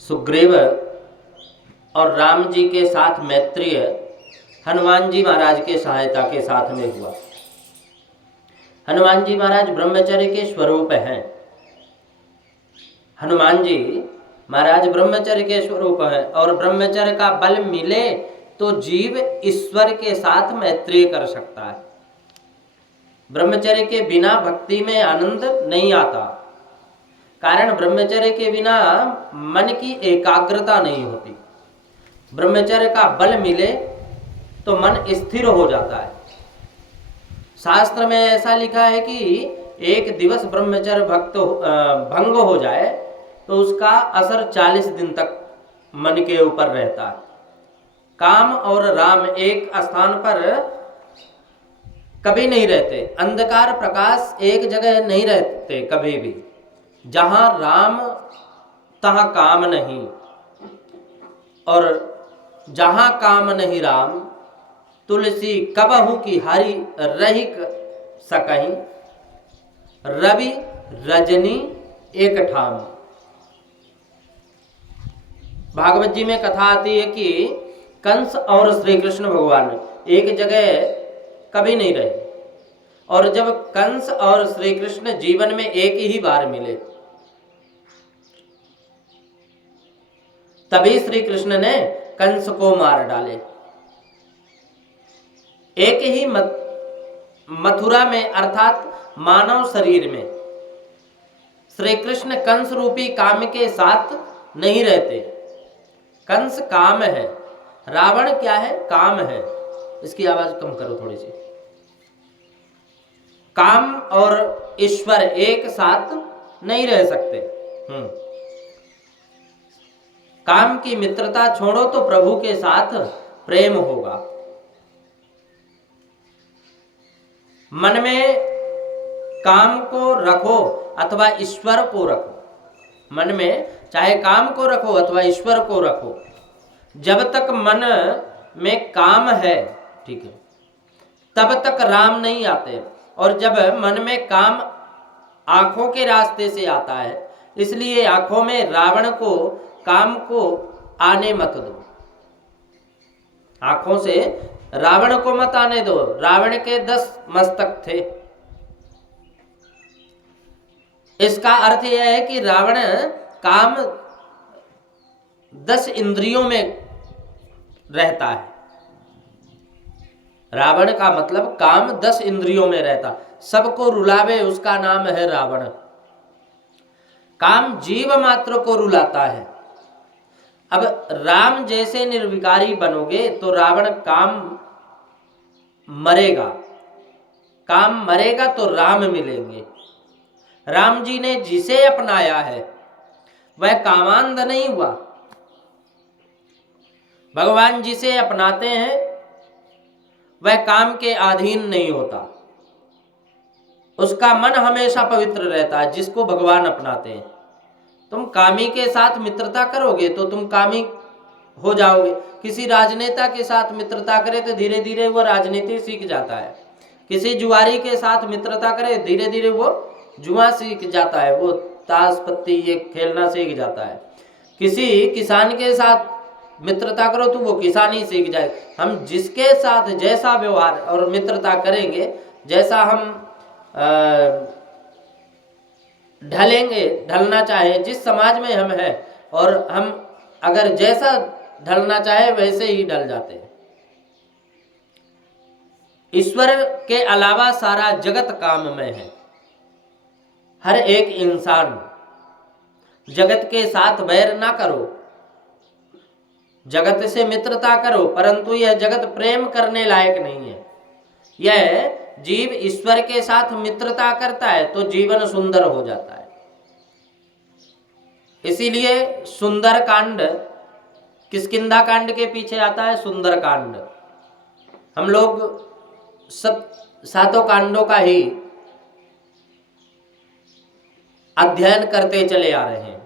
सुग्रीव और राम जी के साथ मैत्रीय हनुमान जी महाराज के सहायता के साथ में हुआ। हनुमान जी महाराज ब्रह्मचर्य के स्वरूप हैं। हनुमान जी महाराज ब्रह्मचर्य के स्वरूप हैं और ब्रह्मचर्य का बल मिले तो जीव ईश्वर के साथ मैत्री कर सकता है। ब्रह्मचर्य के बिना भक्ति में आनंद नहीं आता, कारण ब्रह्मचर्य के बिना मन की एकाग्रता नहीं होती। ब्रह्मचर्य का बल मिले तो मन स्थिर हो जाता है। शास्त्र में ऐसा लिखा है कि एक दिवस ब्रह्मचर्य भंग हो जाए तो उसका असर 40 दिन तक मन के ऊपर रहता है। काम और राम एक स्थान पर कभी नहीं रहते, अंधकार प्रकाश एक जगह नहीं रहते कभी भी। जहाँ राम तहाँ काम नहीं, और जहाँ काम नहीं राम, तुलसी कबहू की हरि रही सकहीं, रवि रजनी एक ठाम। भागवत जी में कथा आती है कि कंस और श्री कृष्ण भगवान एक जगह कभी नहीं रहे, और जब कंस और श्री कृष्ण जीवन में एक ही बार मिले तभी श्री कृष्ण ने कंस को मार डाले। एक ही मथुरा में अर्थात मानव शरीर में श्री कृष्ण कंस रूपी काम के साथ नहीं रहते। कंस काम है, रावण क्या है? काम है। इसकी आवाज कम करो थोड़ी सी। काम और ईश्वर एक साथ नहीं रह सकते। काम की मित्रता छोड़ो तो प्रभु के साथ प्रेम होगा। मन में काम को रखो अथवा ईश्वर को रखो, मन में चाहे काम को रखो अथवा ईश्वर को रखो, जब तक मन में काम है, ठीक है, तब तक राम नहीं आते। और जब मन में काम आंखों के रास्ते से आता है, इसलिए आंखों में रावण को, काम को आने मत दो। आंखों से रावण को मत आने दो। रावण के 10 मस्तक थे। इसका अर्थ यह है कि रावण काम 10 इंद्रियों में रहता है। रावण का मतलब काम 10 इंद्रियों में रहता, सबको रुलावे, उसका नाम है रावण। काम जीव मात्र को रुलाता है। अब राम जैसे निर्विकारी बनोगे तो रावण काम मरेगा, काम मरेगा तो राम मिलेंगे। राम जी ने जिसे अपनाया है वह कामांध नहीं हुआ। भगवान जिसे अपनाते हैं वह काम के अधीन नहीं होता, उसका मन हमेशा पवित्र रहता है जिसको भगवान अपनाते हैं। तुम कामी के साथ मित्रता करोगे तो तुम कामी हो जाओगे। किसी राजनेता के साथ मित्रता करे तो धीरे धीरे वो राजनीति सीख जाता है। किसी जुआरी के साथ मित्रता करे धीरे धीरे वो जुआ सीख जाता है, वो ताश पत्ती ये खेलना सीख जाता है। किसी किसान के साथ मित्रता करो तो वो किसानी सीख जाए। हम जिसके साथ जैसा व्यवहार और मित्रता करेंगे, जैसा हम ढलेंगे, ढलना चाहे जिस समाज में हम हैं, और हम अगर जैसा ढलना चाहे वैसे ही ढल जाते हैं। ईश्वर के अलावा सारा जगत काम में है। हर एक इंसान, जगत के साथ वैर ना करो, जगत से मित्रता करो, परंतु यह जगत प्रेम करने लायक नहीं है। यह जीव ईश्वर के साथ मित्रता करता है तो जीवन सुंदर हो जाता है। इसीलिए सुंदर कांड, किष्किंधा कांड के पीछे आता है सुंदर कांड। हम लोग सब 7 कांडों का ही अध्ययन करते चले आ रहे हैं।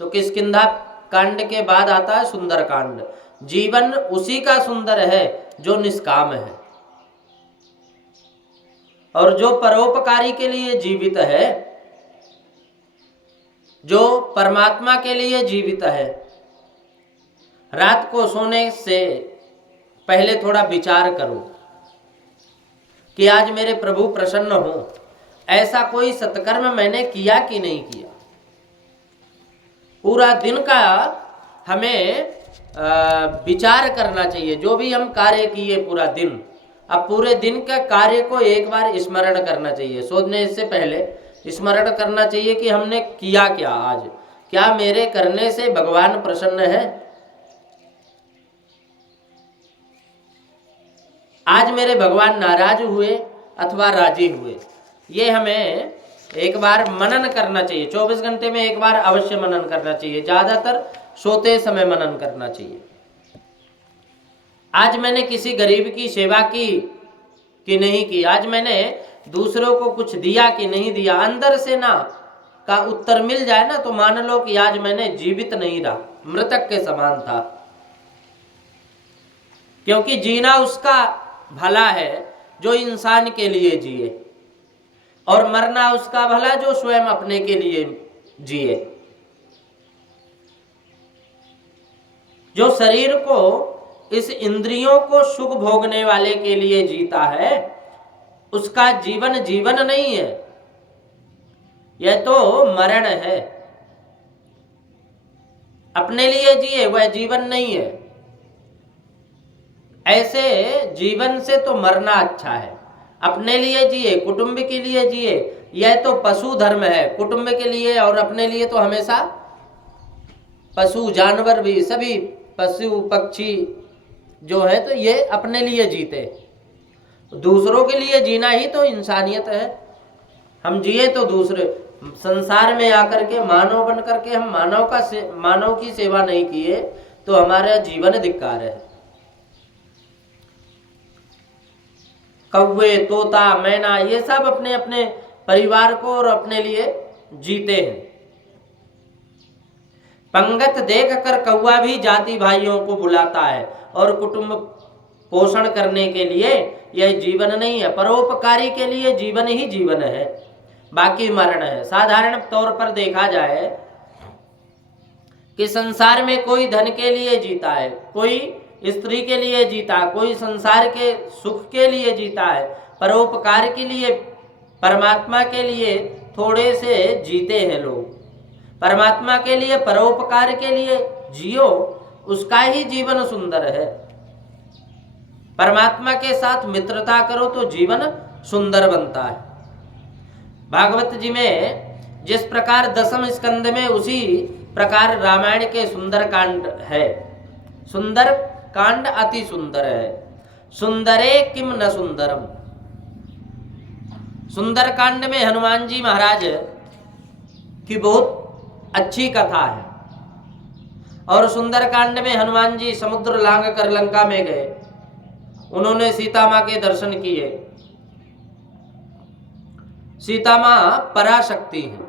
तो किष्किंधा कांड के बाद आता है सुंदर कांड। जीवन उसी का सुंदर है जो निष्काम है और जो परोपकारी के लिए जीवित है। जो परमात्मा के लिए जीवित है, रात को सोने से पहले थोड़ा विचार करो कि आज मेरे प्रभु प्रसन्न हो, ऐसा कोई सत्कर्म मैंने किया कि नहीं किया। पूरा दिन का हमें विचार करना चाहिए। जो भी हम कार्य किए पूरा दिन, अब पूरे दिन का कार्य को एक बार स्मरण करना चाहिए। सोने से पहले स्मरण करना चाहिए कि हमने किया क्या आज, क्या मेरे करने से भगवान प्रसन्न है, आज मेरे भगवान नाराज हुए अथवा राजी हुए। ये हमें एक बार मनन करना चाहिए। 24 घंटे में एक बार अवश्य मनन करना चाहिए, ज़्यादातर सोते समय मनन करना चाहिए। आज मैंने किसी गरीब की सेवा की कि नहीं की, आज मैंने दूसरों को कुछ दिया कि नहीं दिया। अंदर से ना का उत्तर मिल जाए ना, तो मान लो कि आज मैंने जीवित नहीं रहा, मृतक के समान था। क्योंकि जीना उसका भला है जो इंसान के लिए जिए, और मरना उसका भला जो स्वयं अपने के लिए जिए। जो शरीर को, इस इंद्रियों को सुख भोगने वाले के लिए जीता है, उसका जीवन जीवन नहीं है, यह तो मरण है। अपने लिए जिए वह जीवन नहीं है। ऐसे जीवन से तो मरना अच्छा है। अपने लिए जिए, कुटुंब के लिए जिए, यह तो पशु धर्म है। कुटुंब के लिए और अपने लिए तो हमेशा, पशु जानवर भी, सभी पशु पक्षी जो है तो ये अपने लिए जीते। दूसरों के लिए जीना ही तो इंसानियत है। हम जिए तो दूसरे संसार में आकर के मानव बन करके हम मानव की सेवा नहीं किए तो हमारा जीवन धिक्कार है। कौवे, तोता, मैना, ये सब अपने अपने परिवार को और अपने लिए जीते हैं। पंगत देख कर कौवा भी जाति भाइयों को बुलाता है, और कुटुंब पोषण करने के लिए यह जीवन नहीं है। परोपकारी के लिए जीवन ही जीवन है, बाकी मरण है। साधारण तौर पर देखा जाए कि संसार में कोई धन के लिए जीता है, कोई स्त्री के लिए जीता, कोई संसार के सुख के लिए जीता है, परोपकार के लिए, परमात्मा के लिए थोड़े से जीते हैं लोग। परमात्मा के लिए, परोपकार के लिए जियो, उसका ही जीवन सुंदर है। परमात्मा के साथ मित्रता करो तो जीवन सुंदर बनता है। भागवत जी में जिस प्रकार दसम स्कंद में, उसी प्रकार रामायण के सुंदर कांड है। सुंदर कांड अति सुंदर है। सुंदरे किम न सुंदरम। सुंदर कांड में हनुमान जी महाराज की बहुत अच्छी कथा है। और सुंदर कांड में हनुमान जी समुद्र लांघ कर लंका में गए, उन्होंने सीता माँ के दर्शन किए। सीता माँ पराशक्ति है।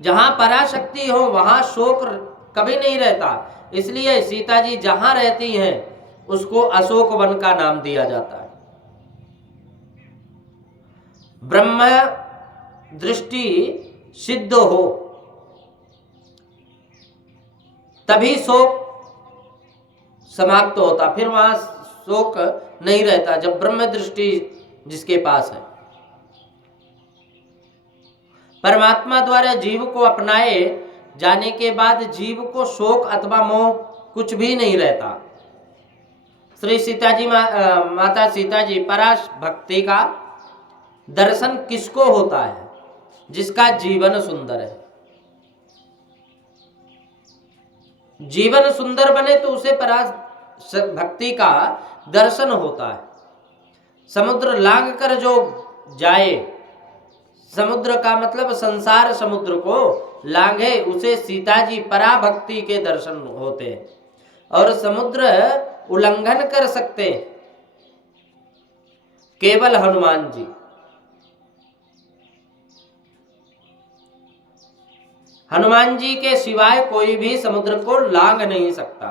जहां पराशक्ति हो वहां शोक कभी नहीं रहता, इसलिए सीता जी जहां रहती हैं उसको अशोक वन का नाम दिया जाता है। ब्रह्म दृष्टि सिद्ध हो तभी शोक समाप्त होता, फिर वहां शोक नहीं रहता, जब ब्रह्म दृष्टि जिसके पास है। परमात्मा द्वारा जीव को अपनाए जाने के बाद जीव को शोक अथवा मोह कुछ भी नहीं रहता। श्री सीता जी माता सीता जी पराश भक्ति का दर्शन किसको होता है? जिसका जीवन सुंदर है। जीवन सुंदर बने तो उसे पराश भक्ति का दर्शन होता है। समुद्र लांघ कर जो जाए, समुद्र का मतलब संसार समुद्र को लांघे, उसे सीता जी पराभक्ति के दर्शन होते हैं। और समुद्र उल्लंघन कर सकते केवल हनुमान जी। हनुमान जी के सिवाय कोई भी समुद्र को लांघ नहीं सकता।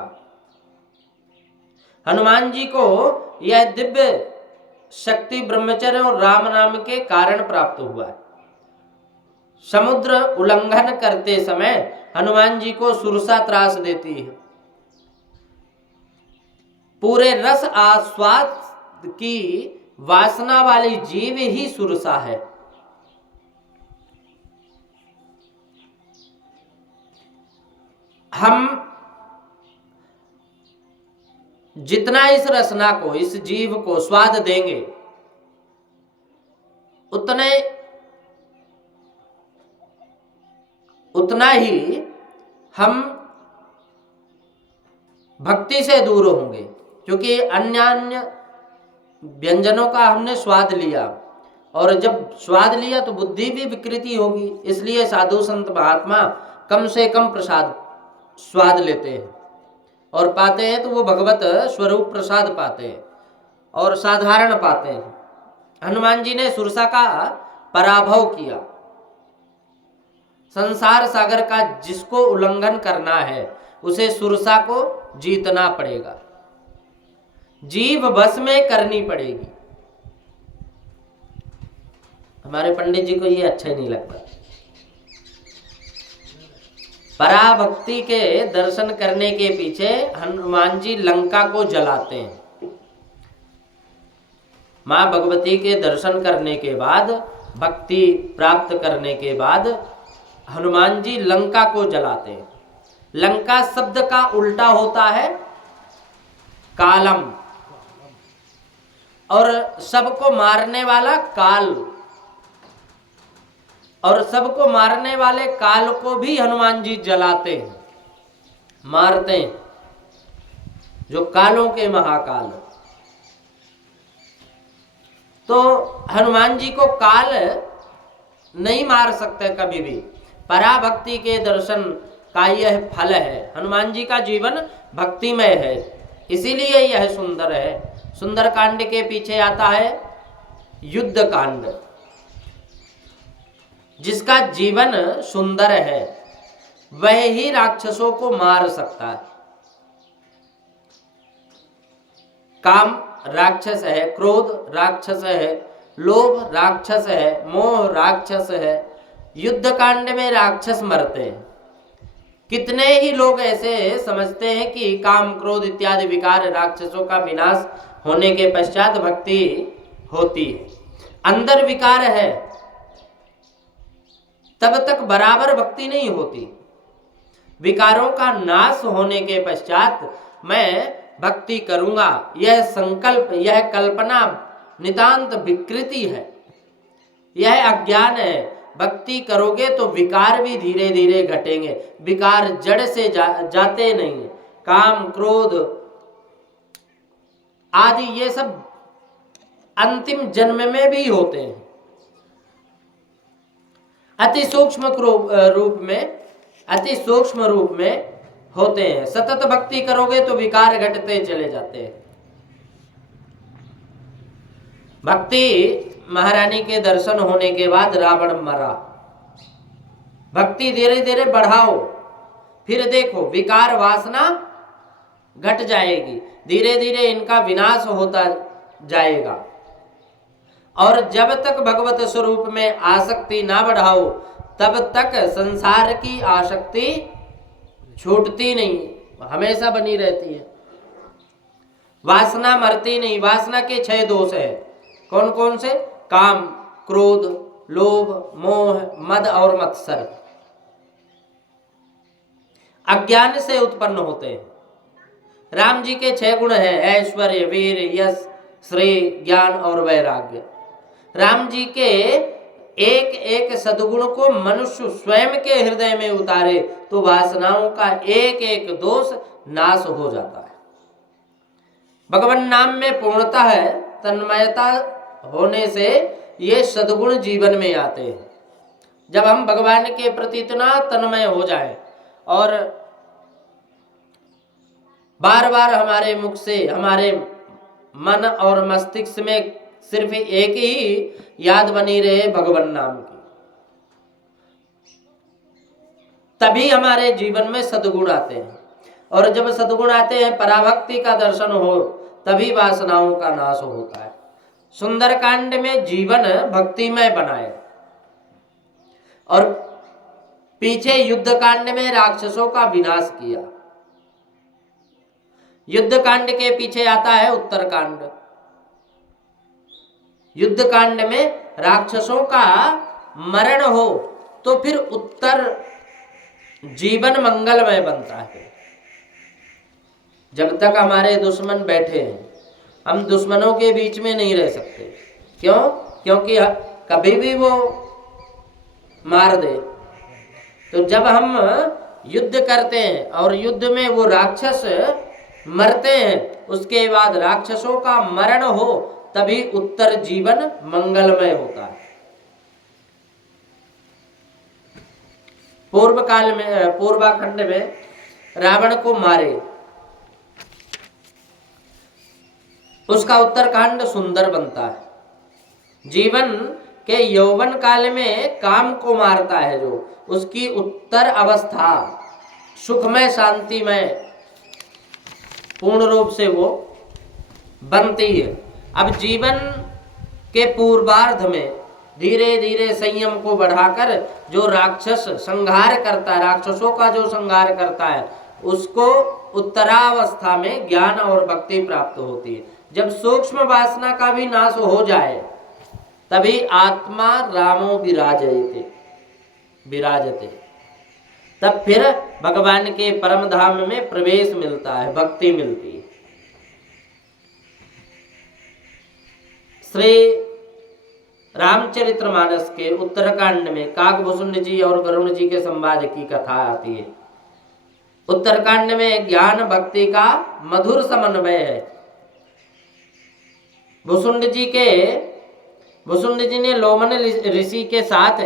हनुमान जी को यह दिव्य शक्ति ब्रह्मचर्य और राम नाम के कारण प्राप्त हुआ है। समुद्र उल्लंघन करते समय हनुमान जी को सुरसा त्रास देती है। पूरे रस आस्वाद की वासना वाली जीव ही सुरसा है। हम जितना इस रसना को, इस जीव को स्वाद देंगे, उतना ही हम भक्ति से दूर होंगे, क्योंकि अन्य व्यंजनों का हमने स्वाद लिया, और जब स्वाद लिया तो बुद्धि भी विकृति होगी। इसलिए साधु संत महात्मा कम से कम प्रसाद स्वाद लेते हैं, और पाते हैं तो वो भगवत स्वरूप प्रसाद पाते हैं और साधारण पाते हैं। हनुमान जी ने सुरसा का पराभव किया। संसार सागर का जिसको उल्लंघन करना है उसे सुरसा को जीतना पड़ेगा, जीव बस में करनी पड़ेगी। हमारे पंडित जी को ये अच्छा ही नहीं लगता। पराभक्ति के दर्शन करने के पीछे हनुमान जी लंका को जलाते हैं। मां भगवती के दर्शन करने के बाद, भक्ति प्राप्त करने के बाद हनुमान जी लंका को जलाते हैं। लंका शब्द का उल्टा होता है कालम, और सबको मारने वाला काल, और सबको मारने वाले काल को भी हनुमान जी जलाते हैं, मारते हैं, जो कालों के महाकाल। तो हनुमान जी को काल नहीं मार सकते कभी भी। पराभक्ति के दर्शन का यह फल है। हनुमान जी का जीवन भक्तिमय है, इसीलिए यह सुंदर है। सुंदर कांड के पीछे आता है युद्ध कांड। जिसका जीवन सुंदर है वह ही राक्षसों को मार सकता है। काम राक्षस है, क्रोध राक्षस है, लोभ राक्षस है, मोह राक्षस है। युद्ध कांड में राक्षस मरते हैं। कितने ही लोग ऐसे समझते हैं कि काम क्रोध इत्यादि विकार राक्षसों का विनाश होने के पश्चात भक्ति होती है। अंदर विकार है तब तक बराबर भक्ति नहीं होती। विकारों का नाश होने के पश्चात मैं भक्ति करूंगा, यह संकल्प, यह कल्पना नितांत विकृति है, यह अज्ञान है। भक्ति करोगे तो विकार भी धीरे धीरे घटेंगे। विकार जड़ से जाते नहीं। काम क्रोध आदि ये सब अंतिम जन्म में भी होते हैं। अति सूक्ष्म रूप में होते हैं। सतत भक्ति करोगे तो विकार घटते चले जाते हैं। भक्ति महारानी के दर्शन होने के बाद रावण मरा। भक्ति धीरे धीरे बढ़ाओ, फिर देखो विकार वासना घट जाएगी, धीरे धीरे इनका विनाश होता जाएगा। और जब तक भगवत स्वरूप में आसक्ति ना बढ़ाओ तब तक संसार की आसक्ति छूटती नहीं, हमेशा बनी रहती है। वासना मरती नहीं। वासना के 6 दोष है। कौन कौन से? काम क्रोध लोभ मोह मद और मत्सर। अज्ञान से उत्पन्न होते हैं। राम जी के 6 गुण हैं, ऐश्वर्य वीर यश श्रेय ज्ञान और वैराग्य। राम जी के एक एक सद्गुण को मनुष्य स्वयं के हृदय में उतारे तो वासनाओं का एक एक दोष नाश हो जाता है। भगवान नाम में पूर्णता है, तन्मयता होने से ये सद्गुण जीवन में आते हैं। जब हम भगवान के प्रति इतना तन्मय हो जाएं और बार बार हमारे मुख से, हमारे मन और मस्तिष्क में सिर्फ एक ही याद बनी रहे भगवान नाम की, तभी हमारे जीवन में सद्गुण आते हैं। और जब सद्गुण आते हैं, पराभक्ति का दर्शन हो, तभी वासनाओं का नाश होता है। सुंदरकांड में जीवन भक्तिमय बनाए और पीछे युद्ध कांड में राक्षसों का विनाश किया। युद्ध कांड के पीछे आता है उत्तरकांड। युद्ध कांड में राक्षसों का मरण हो तो फिर उत्तर जीवन मंगलमय बनता है। जब तक हमारे दुश्मन बैठे हैं, हम दुश्मनों के बीच में नहीं रह सकते। क्यों? क्योंकि कभी भी वो मार दे। तो जब हम युद्ध करते हैं और युद्ध में वो राक्षस मरते हैं, उसके बाद राक्षसों का मरण हो, तभी उत्तर जीवन मंगलमय होता है। पूर्व काल में, पूर्वाखंड में रावण को मारे, उसका उत्तरकांड सुंदर बनता है। जीवन के यौवन काल में काम को मारता है जो, उसकी उत्तर अवस्था सुखमय शांतिमय पूर्ण रूप से वो बनती है। अब जीवन के पूर्वार्ध में धीरे धीरे संयम को बढ़ाकर जो राक्षस संहार करता है, राक्षसों का जो संहार करता है, उसको उत्तरावस्था में ज्ञान और भक्ति प्राप्त होती है। जब सूक्ष्म वासना का भी नाश हो जाए, तभी आत्मा रामो विराजते, तब फिर भगवान के परम धाम में प्रवेश मिलता है, भक्ति मिलती है। श्री रामचरितमानस के उत्तरकांड में काकभूषुंड जी और गरुण जी के संवाद की कथा आती है। उत्तरकांड में ज्ञान भक्ति का मधुर समन्वय है। भूषुंड जी ने लोमन ऋषि के साथ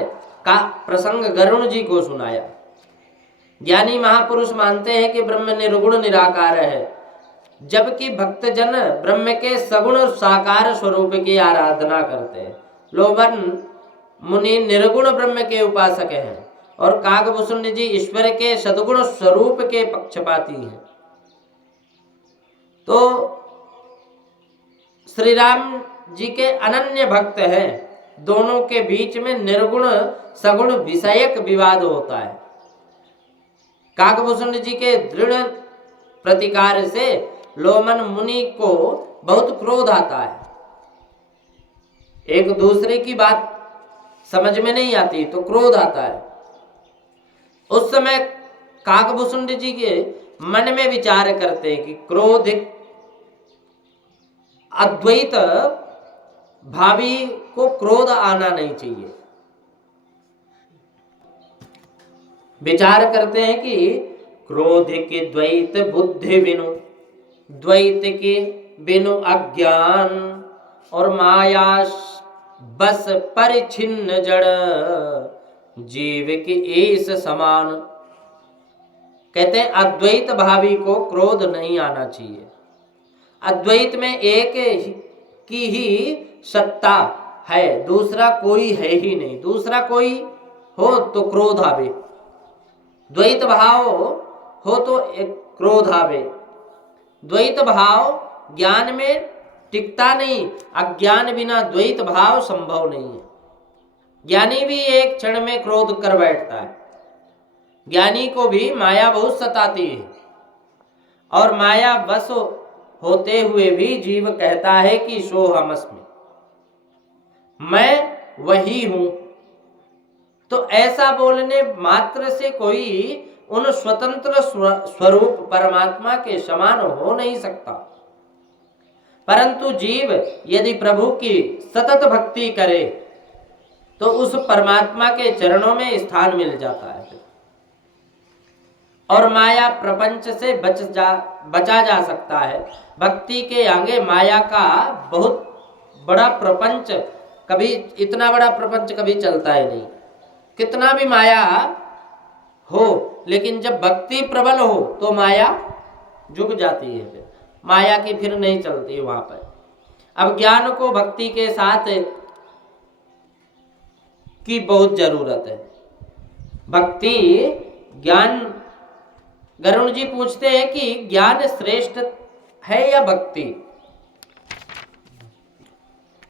का प्रसंग गरुण जी को सुनाया। ज्ञानी महापुरुष मानते हैं कि ब्रह्म निर्गुण निराकार है, जबकि भक्तजन ब्रह्म के सगुण साकार स्वरूप की आराधना करते हैं। लोमन मुनि निर्गुण ब्रह्म के उपासक हैं और काकभूषुंड जी ईश्वर के सद्गुण स्वरूप के पक्षपाती हैं। तो श्री राम जी के अनन्य भक्त हैं। दोनों के बीच में निर्गुण सगुण विषयक विवाद होता है। काकभूषुंड जी के दृढ़ प्रतिकार से लोमन मुनि को बहुत क्रोध आता है। एक दूसरे की बात समझ में नहीं आती तो क्रोध आता है। उस समय काकभूषुंड जी के मन में विचार करते हैं कि क्रोध अद्वैत भावी को क्रोध आना नहीं चाहिए। विचार करते हैं कि क्रोध के द्वैत बुद्धि बिनु, द्वैत के बिनु अज्ञान और माया बस परिछिन्न जड़, जीव के ऐस समान। कहते हैं अद्वैत भावी को क्रोध नहीं आना चाहिए। अद्वैत में एक की ही सत्ता है, दूसरा कोई है ही नहीं। दूसरा कोई हो तो क्रोध आवे, द्वैत भाव हो तो एक क्रोध आवे। द्वैत भाव ज्ञान में टिकता नहीं, अज्ञान बिना द्वैत भाव संभव नहीं है। ज्ञानी भी एक क्षण में क्रोध कर बैठता है। ज्ञानी को भी माया बहुत सताती है और माया बस होते हुए भी जीव कहता है कि सोहमस्मि, मैं वही हूं। तो ऐसा बोलने मात्र से कोई उन स्वतंत्र स्वरूप परमात्मा के समान हो नहीं सकता। परंतु जीव यदि प्रभु की सतत भक्ति करे तो उस परमात्मा के चरणों में स्थान मिल जाता है और माया प्रपंच से बचा जा सकता है। भक्ति के आगे माया का बहुत बड़ा प्रपंच, कभी इतना बड़ा प्रपंच कभी चलता ही नहीं। कितना भी माया हो, लेकिन जब भक्ति प्रबल हो तो माया झुक जाती है, फिर माया की फिर नहीं चलती वहां पर। अब ज्ञान को भक्ति के साथ की बहुत जरूरत है। भक्ति ज्ञान, गरुण जी पूछते हैं कि ज्ञान श्रेष्ठ है या भक्ति?